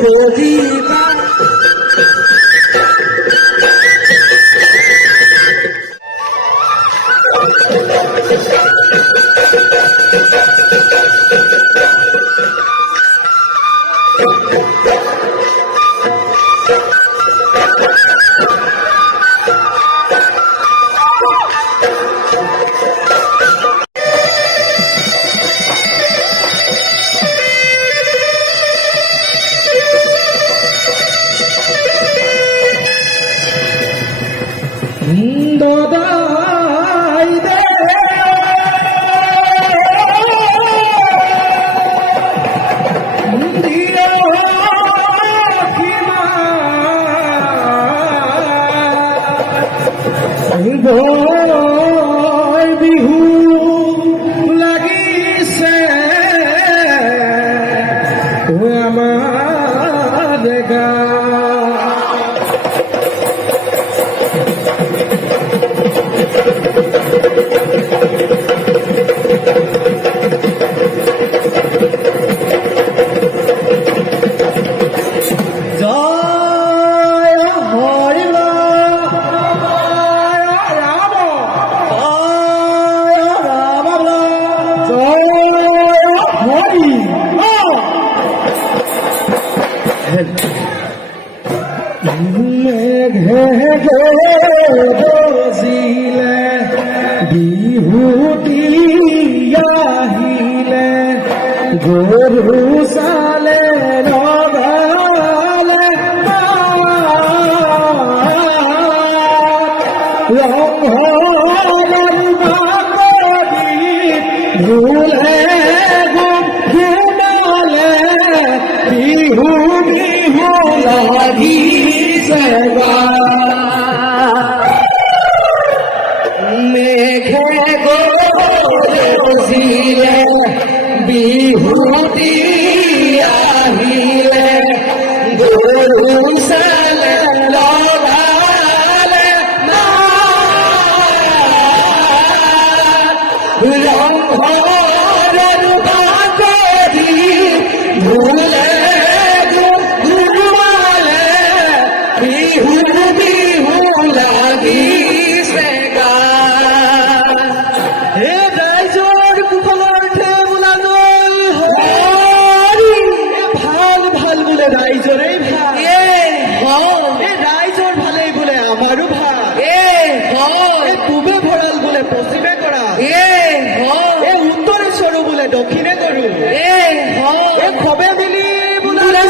করিবা দদাই দে দিও ভয় বিহু লাগিছে আমার গা বজিলে বিহুতি আহিলে গৰু চালে ৰগালে ৰংঘৰৰ বাকলি ভুলে গুণালে বিহু বিহু লাগিছে বজিলে বিহুতি আহিলে গৰু চালে লগালে ৰংঘৰৰ বাকলি ভুলে গুণালে বিহু বিহু লাগিছে রাইজরে রাইজর ভালেই বলে আমারও ভাই পূবে ভরাল বলে পশ্চিমে করা উত্তরে সরু বলে দক্ষিণে করু খবে মিলি বলে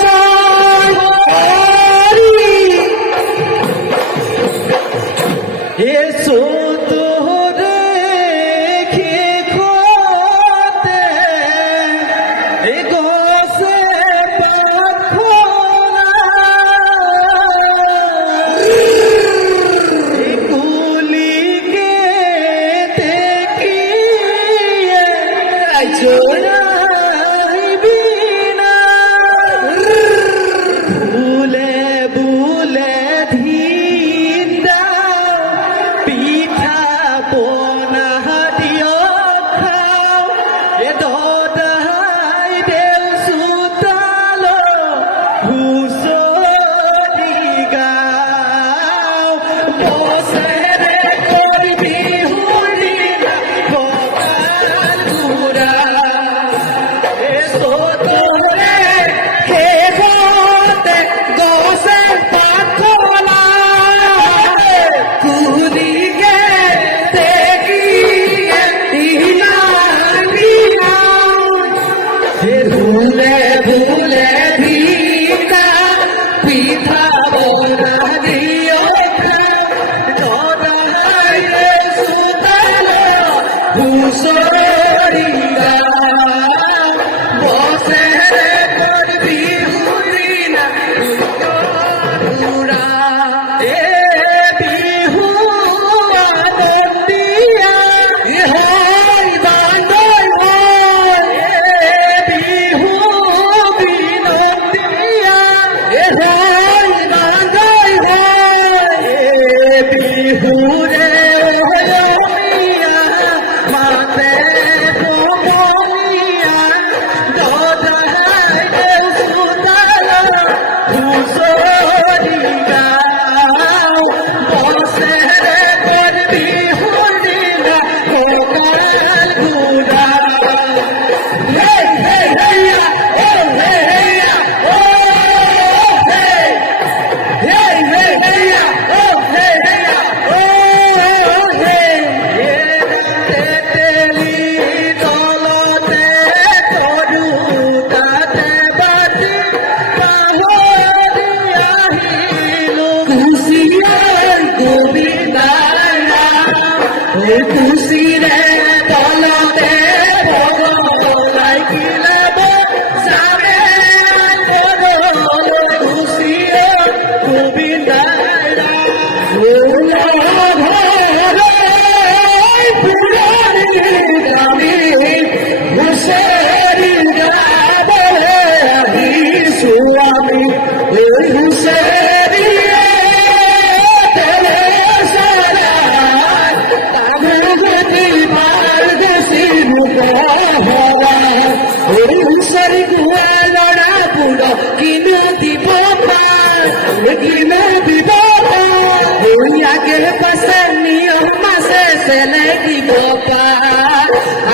select bopa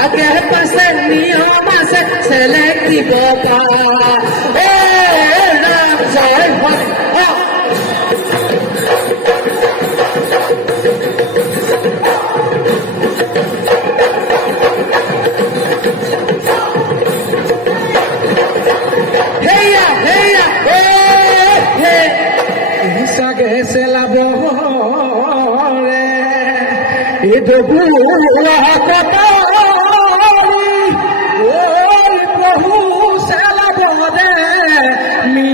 age pase niyom ase select bopa ram joy ho heya heya hey sage se la bore idobu akatari oi prohu se la bore mi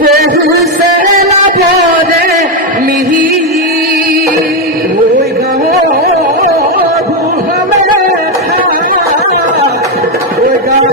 prohu se la bore mihi oi gaho bhame oi gai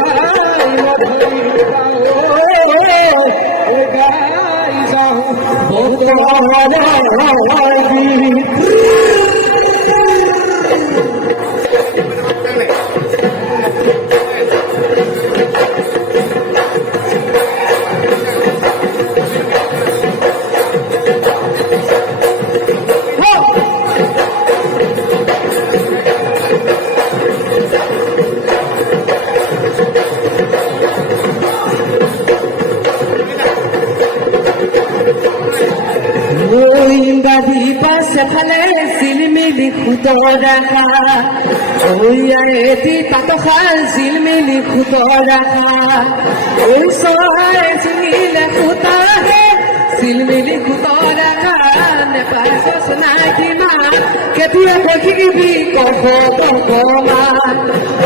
Babi pase phale silmili khutoraka oya eti patokhal silmili khutoraka oi sohai silmili khutare silmili khutoraka ne pasos na kima ketia kokhibi kofo kokoma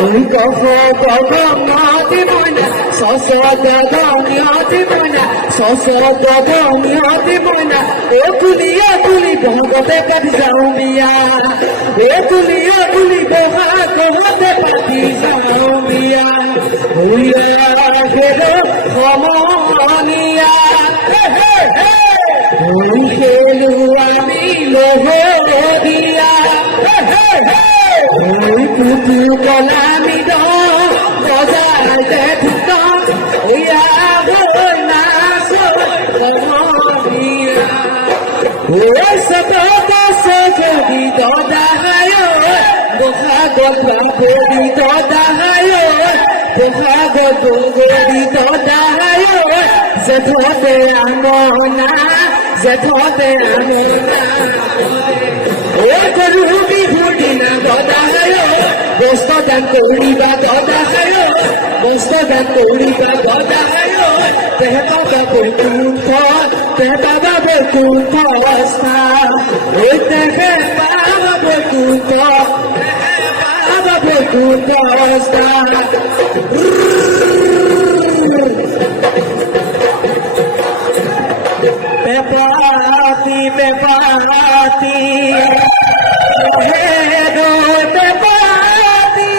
oi kofo kokoma timoina soso dagoni timoina soso dagoni timoina Ekuli bohote kati zaumia Ekuli bohote pati zaumia Uya hero homonia Ui helu ami lohodia Ui putu kolami do Kozai te puto Uya hoi naso homonia Oi sabota sejodi toda hayo Boha godwa godi toda hayo Boha godi toda hayo Zetote amona Oi korubi hudina toda hayo Bosto dan koriba toda hayo Bosto dan koriba toda hayo Tehta da bekunta Tehta da bekunta Asta Oi tehta da bekunta Tehta da bekunta Asta Pepati Pepati Hedo Pepati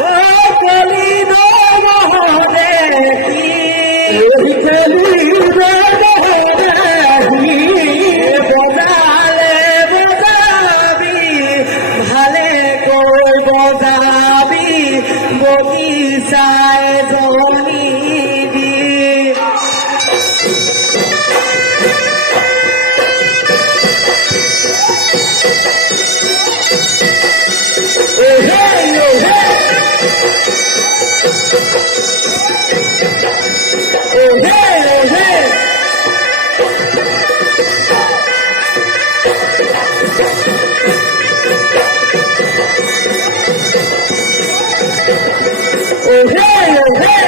Oh Kalido Mohodeki Kalido Mohodeki Bodale Bodabi Bhale koi Bodabi Bogi sai Zoni Di Oh hey, oh hey. Oh hey, oh hey. Oh hey, oh hey.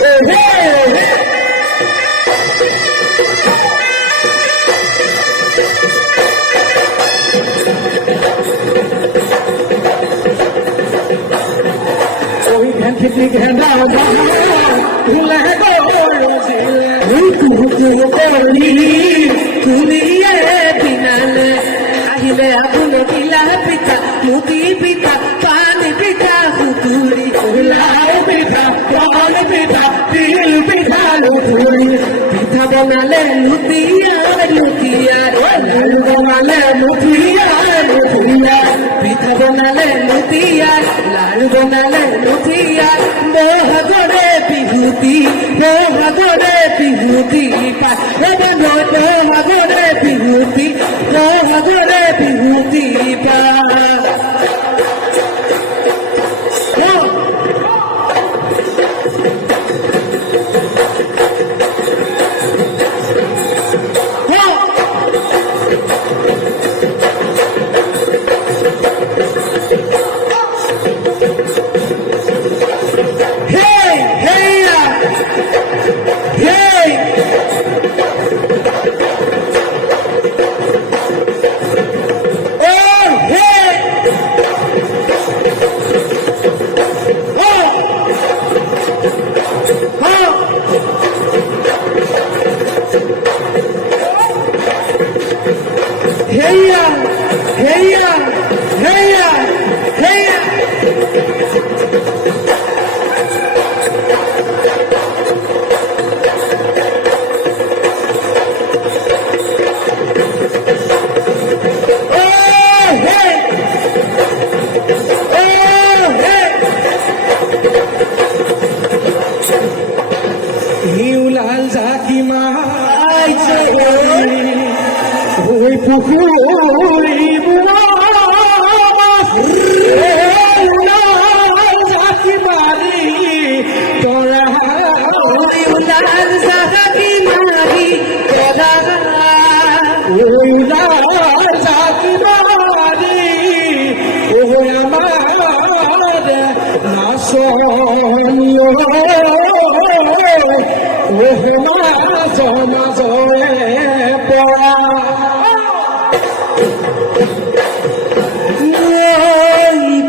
Oh hey, oh hey. Kitty can now Hula go Pinale Ahile Abulo Kila Pita Muti Pita Pani Pita Huturi Hula Pita Pani Pita Pil Pita Luturi Pita Bonale Lutia Lutia Bonale Lutia Lutia Pita Bonale Lutia Lalu Bonale Lutia Moha Gore Pihuti Moha Gore Pihuti Moha Gore বহাগৰে বিহুতি পা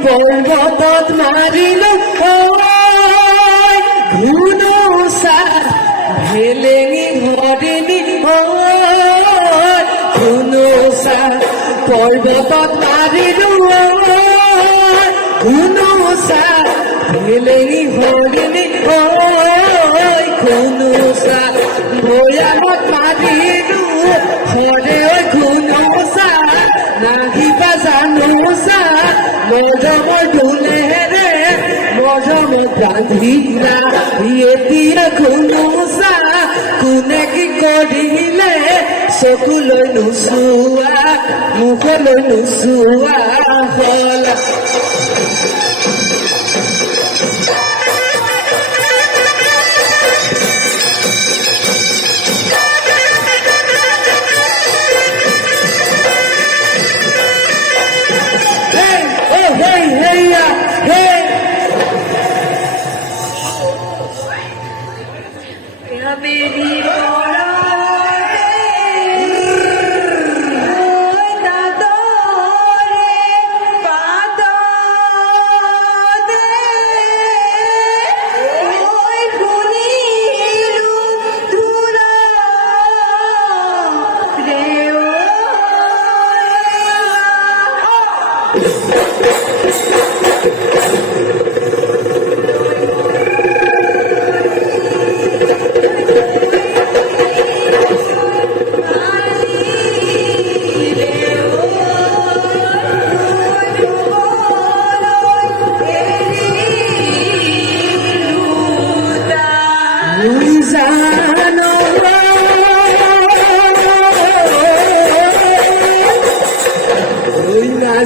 পৰ্বতত মাৰিলো ধুনুচা ভেলেঙি ভৰিনি ধুনুচা পৰ্বতত মাৰিলো ধুনুচা ভেলেঙি ভৰিনি ধুনুচা ভৈয়ামত মাৰিলো হৰে ধুনুচা নাহিবা জানোচা মজমৰ ঢোলেৰে মজমত বান্ধিলা এতিয়া ধুনুচা কোনে কি কৰিলে চকুলৈ নোচোৱা মুখলৈ নোচোৱা হল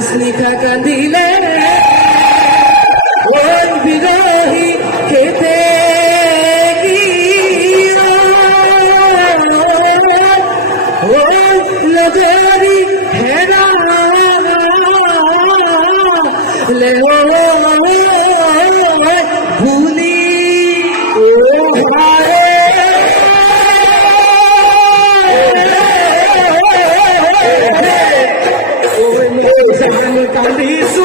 Snika Kandile, oh, Birohi, Kete, oh, Ladari, Hera, Leo, Buli, oh, Kandisu,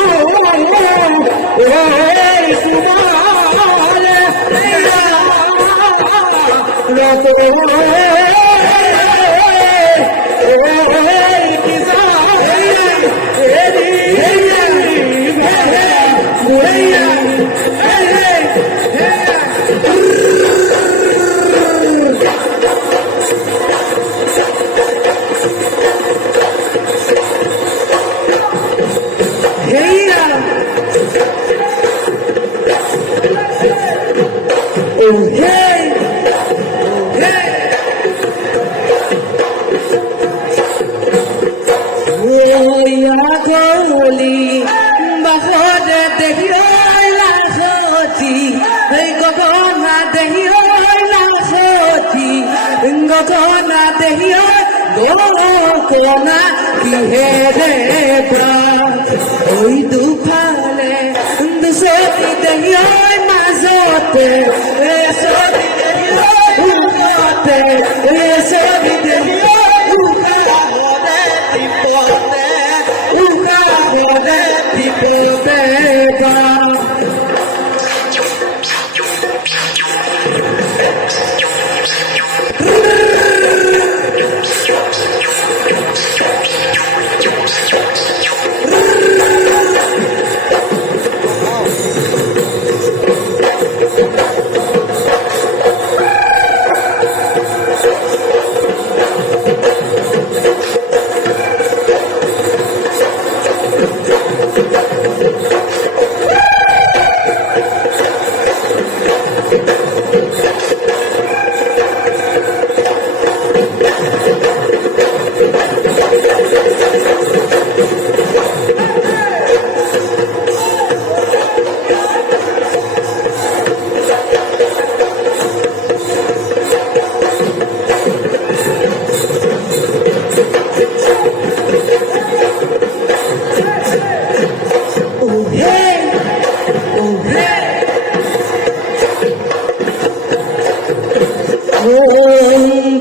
হরে দেহিও লাখতি গগনা দেহিও লাখতি গগনা দেহিও গগনা কিহে রে প্রাণ ওই দুফালে দুসতি দেহিও মাজতে সতি দেহিও উগতে সতি দেহিও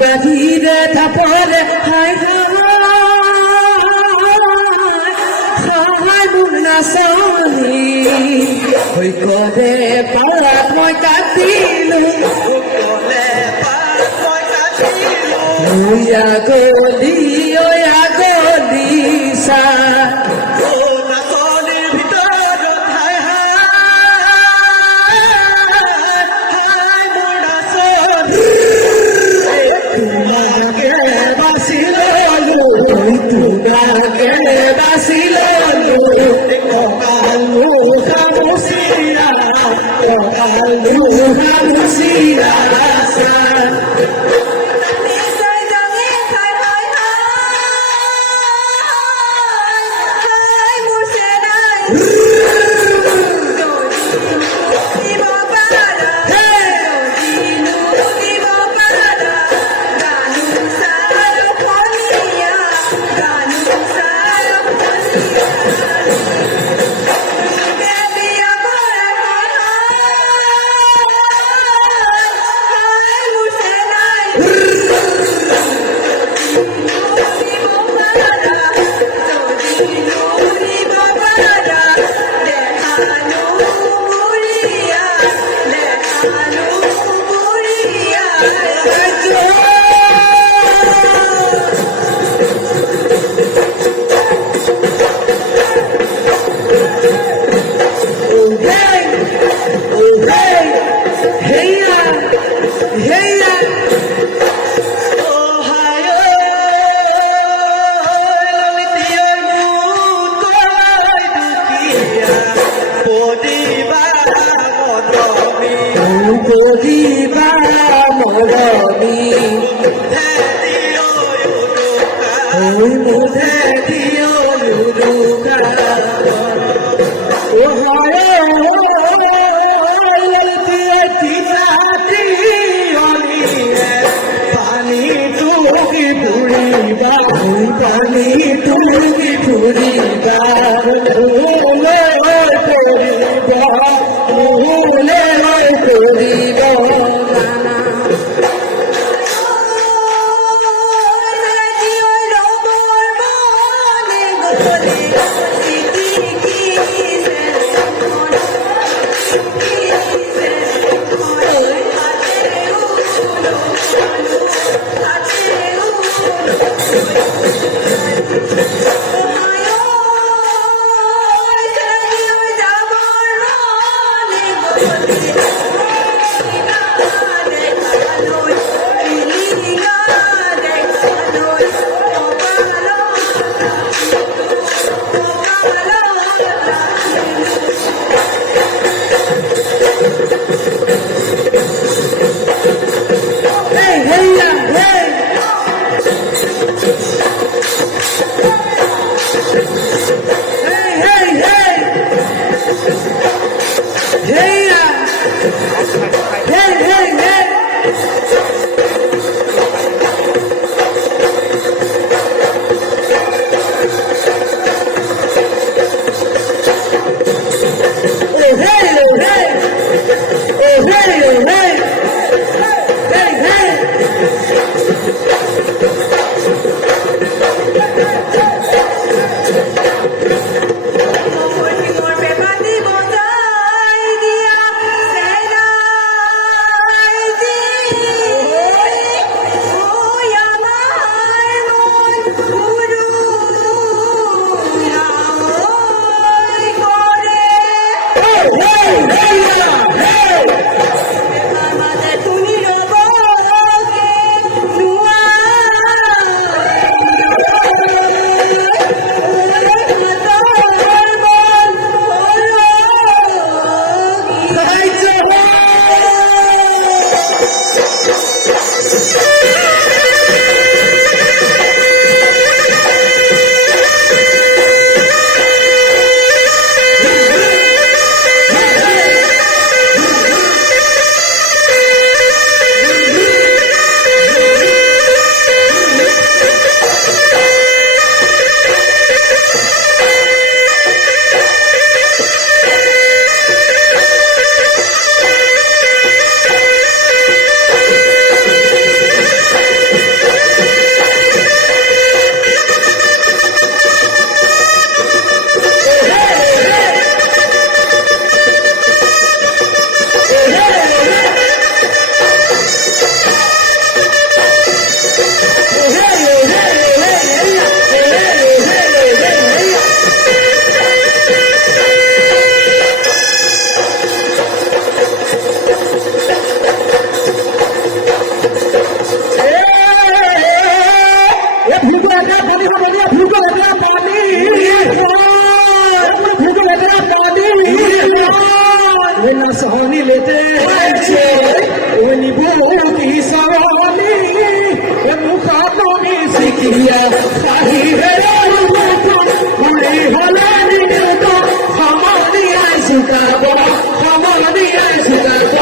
বাধিরে থাপরে হাই হাই মুন্না সনি হই কবে পালাত মই কাটিলু ওয়া গলি সা Thank you. Hey, hey, hey, hey. Oh, hey, oh, hey. Oh, hey, oh, hey. Hey, hey. Sahani लेते की सवानी मुखा पानी सीखिया साही है हमारी सुता हमारी सुता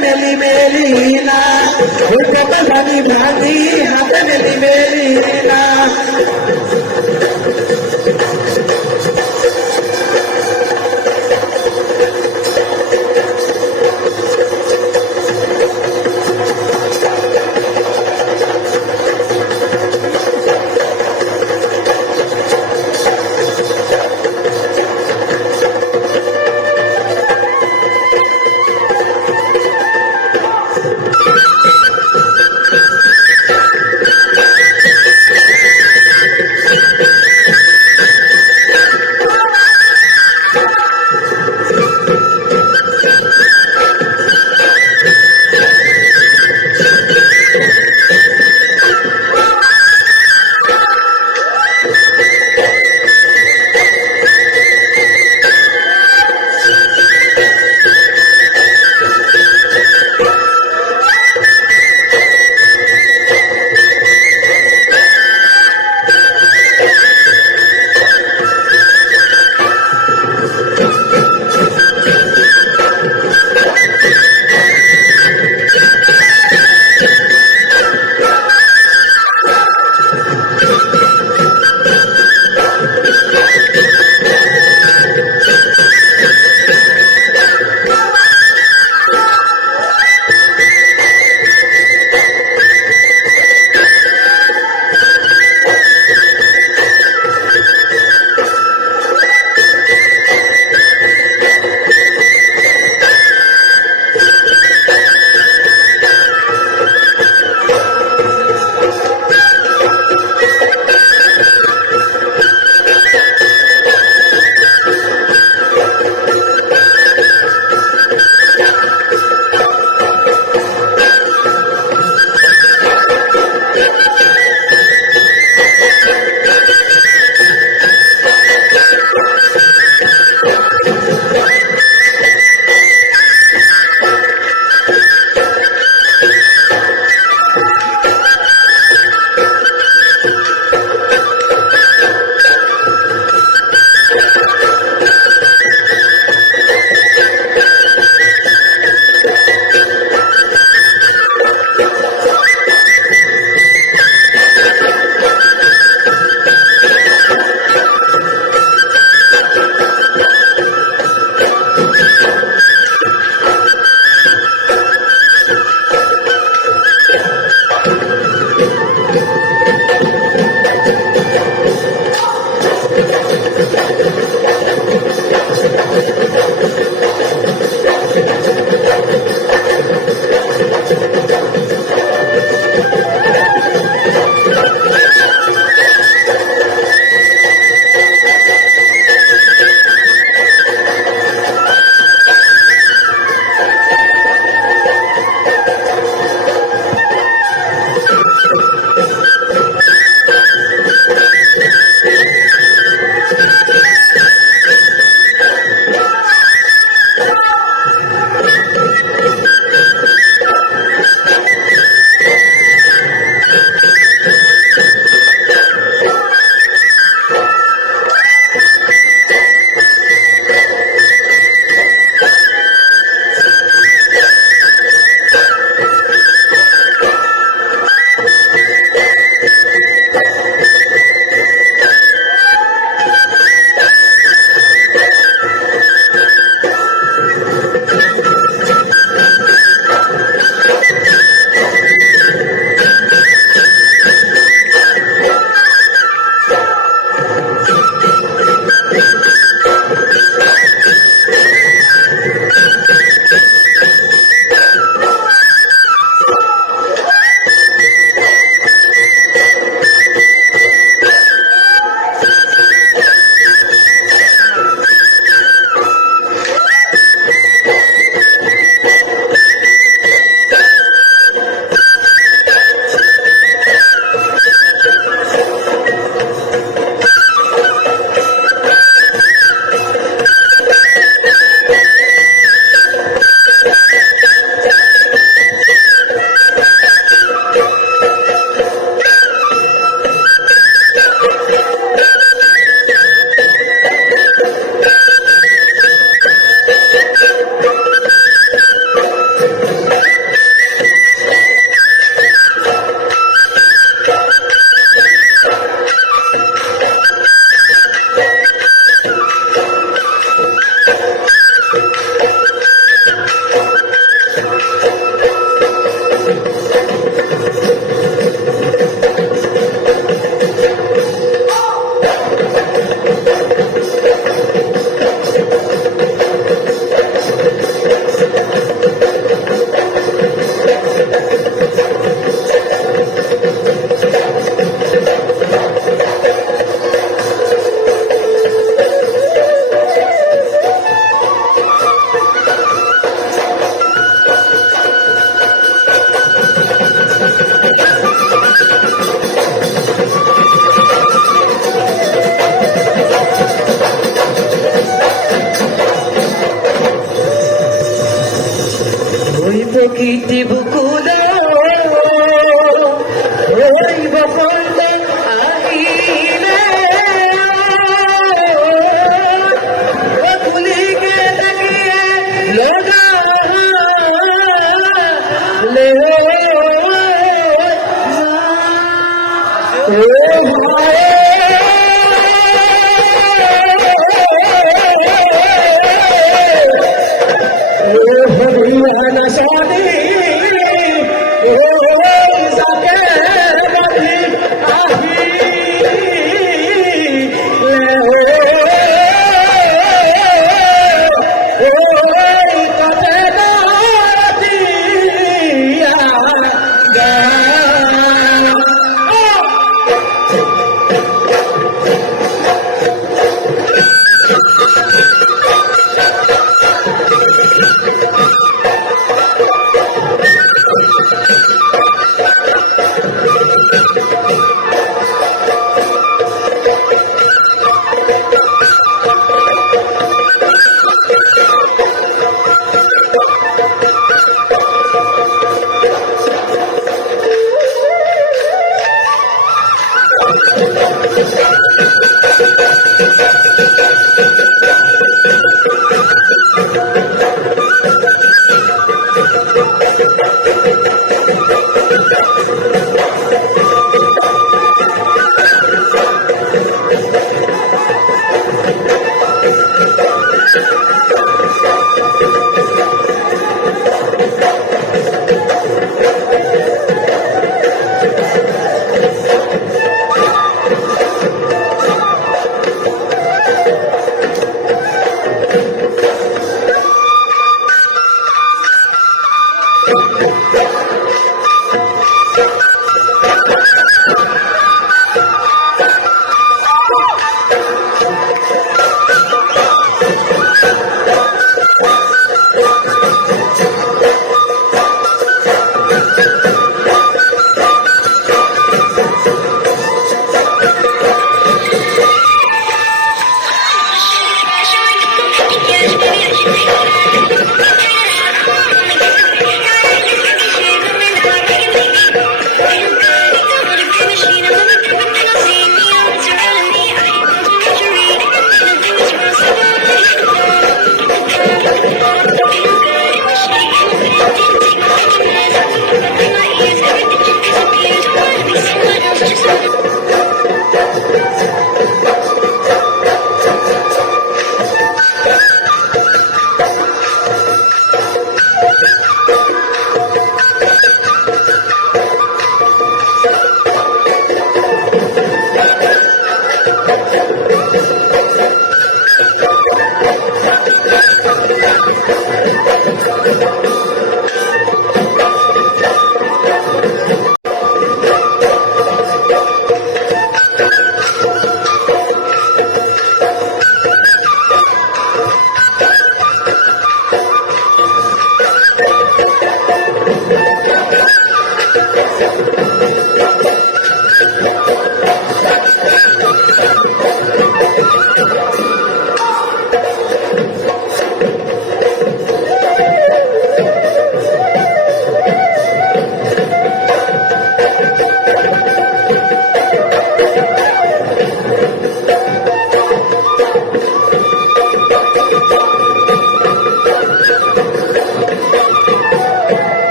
मेली मेली ना भानी